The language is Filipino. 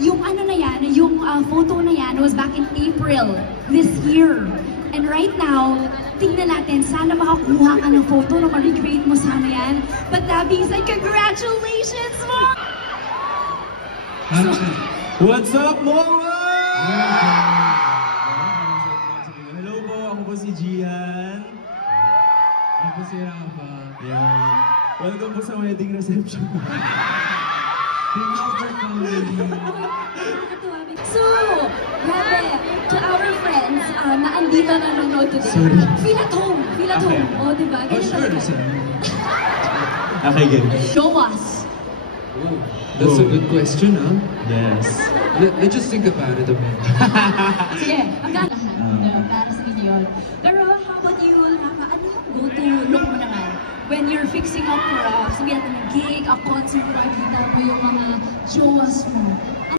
yung ano na yan, yung photo na yan was back in April this year. And right now, tingnan natin, sana makakuha ka ng photo na ma-recreate mo sana yan. But that being said, congratulations mo! What's up, Moa? Hello po, ako po si Gian. Ako po si Rafa. Yeah. Welcome po sa wedding reception. So, grabe, to our friends na andito nanonood today. Sorry. Feel at home. Feel at home. O, diba? Oh, sure. Okay, good. Show us. Oh, that's a good question, huh? Yes. Let's just think about it a minute. Sige, ang ganahan. Para sa inyo yun. Pero how about you, Rafa? Ano yung go-to look mo naman? When you're fixing up for sabihin natin, gig, a concert, nakita mo yung mga jowas mo.